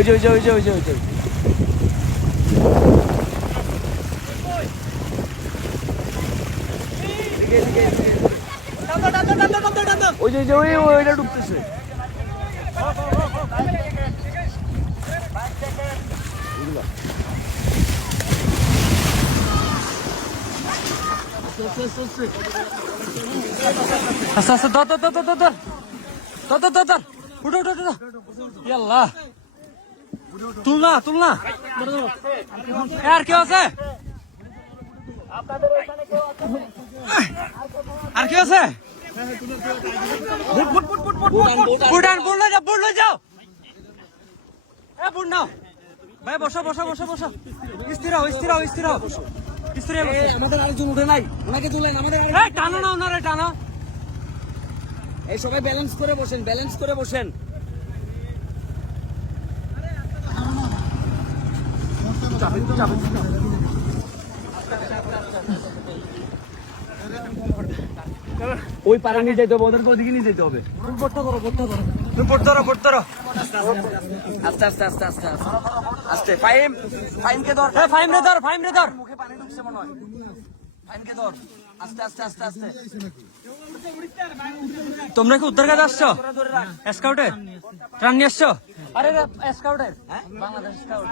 ওই যে ওই যে ওই যে ওই যে ওই যে ওই যে ওই ওইটা ঢুকতেছে। আস্তে আস্তে ধর ধর ধর ধর ধর ধর ধর ধর ধর উঠো উঠো উঠো ইয়াল্লাহ তুল না তুল না আর কেউ আছে আর কেউ আছে বুড়ান বুড় লই যাও এ বুড় নাও ভাই বসো বসো বসো বসো স্থির হও স্থির হও স্থির হও স্থির হও আমাদের আরেকজন উঠে নাই, ওনাকে তুলেন। আমাদের টানো না ওনারে টানো। এই সবাই ব্যালেন্স করে বসেন, ব্যালেন্স করে বসেন। ওই পাড়া নিয়ে যেতে হবে, ওদেরকে ওদিকে নিয়ে যেতে হবে। আস্তে আস্তে আস্তে আস্তে আস্তে ফাইম, ফাইমকে ধর, ফাইম রে ধর মুখে পানি ঢুকছে মনে হয়। ফাইমকে ধর, আস্তে আস্তে আস্তে আস্তে। তোমরা কি উত্তর কাজে আসছো? স্কাউটে ত্রাণ নিয়ে আসছো? আরে স্কাউটের বাংলাদেশ স্কাউট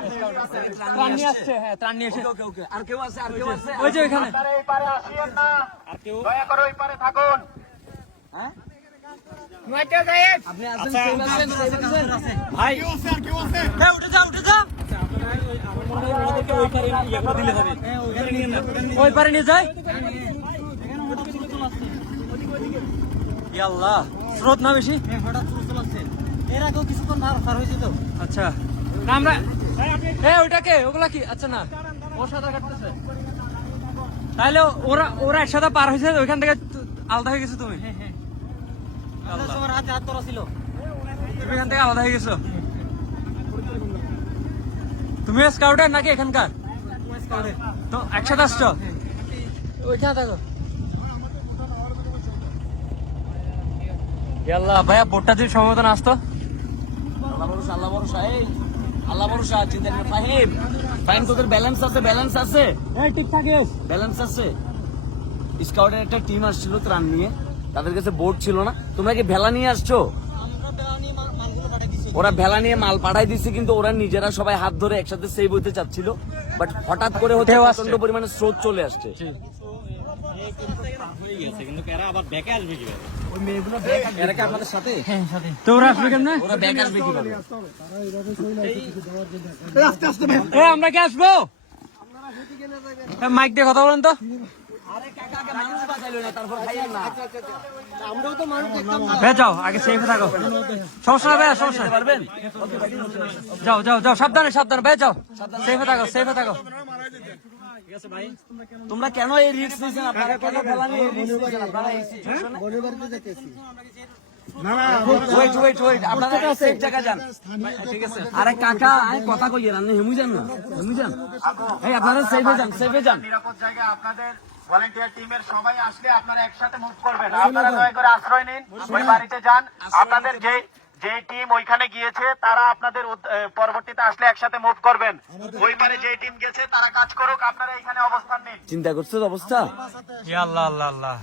ত্রাণ নিয়ে আসছে। হ্যাঁ ত্রাণ নিয়ে এসে ওকে ওকে। আর কেউ আছে? আর কেউ আছে? ওই যে ওইখানে এই পারে আসিয়েন না, দয়া করে ওই পারে থাকুন। হ্যাঁ আপনি আচ্ছা, আসেন, সেভ আছেন। ভাই উঠে যা উঠে যা ওই পারে নিয়ে যায়। আল্লাহ স্রোত না বেশি। আচ্ছা না আমরা ওইটাকে ওগুলা কি? আচ্ছা না ওর সাঁতার কাটতেছে, তাহলে ওরা ওরা একসাথে পার হয়েছে, ওইখান থেকে আলাদা হয়ে গেছো তুমি। তুমি এখান থেকে আলাদা হয়ে গেছো। তুমি স্কাউটার নাকি এখানকার? তো একসাথে আসছো? ওইখানে থাকো। আল্লাহ ভাইয়া বোটটা যদি সম্ভবত না আসতো। আল্লাহ ভরসা, আল্লাহ ভরসা, এই আল্লাহ ভরসা। চিন্তা নেই। ফাহিম, ফাহিম তোদের ব্যালেন্স আছে? ব্যালেন্স আছে? ব্যালেন্স আছে? স্কাউটের একটা টিম আসছিল ত্রাণ নিয়ে, তাদের কাছে বোট ছিল না। তোমরা কি ভেলা নিয়ে আসছো? ওরা ভেলা নিয়ে মাল পাঠাই দিচ্ছে, কিন্তু ওরা নিজেরা সবাই হাত ধরে একসাথে সেভ হইতে চাচ্ছিল, বাট হঠাৎ করে হচ্ছে প্রচন্ড পরিমাণে স্রোত চলে আসছে। তোমরা আসবে কেমনে? ওরা ব্যাক আসবে কিভাবে? আমরা কি আসবো? মাইক দিয়ে কথা বলেন তো। যাও আগে সেফে থাকো, সমস্যা হবে, সমস্যা পারবেন? যাও যাও যাও সাবধানে সাবধানে ভাই, যাও সেফে থাকো সেফে থাকো। তোমরা কেন এই রিস্ক নিয়েছেন? আপনারা কেন ভেলা নিয়ে রিস্ক নিয়েছেন? আপনারা এই সিচুয়েশনে ওয়েট ওয়েট ওয়েট, আপনারা সেফ জায়গা যান। ঠিক আছে। আরে কাকা কথা কইয়েন, আপনি হেমু যান না, হেমু যান। এই আপনারা সেফে যান, সেফে যান। নিরাপদ জায়গায় আপনাদের ভলান্টিয়ার টিমের সবাই আসলে আপনারা একসাথে মুভ করবেন। আপনারা দয়া করে আশ্রয় নিন, ওই বাড়িতে যান। আপনাদের যে টিম ওইখানে গিয়েছে তারা আপনাদের পরবর্তীতে আসলে একসাথে মুভ করবেন। ওই পারে যে টিম গেছে তারা কাজ করুক, আপনারা এখানে অবস্থান নিন। চিন্তা করছো অবস্থা? আল্লাহ আল্লাহ আল্লাহ।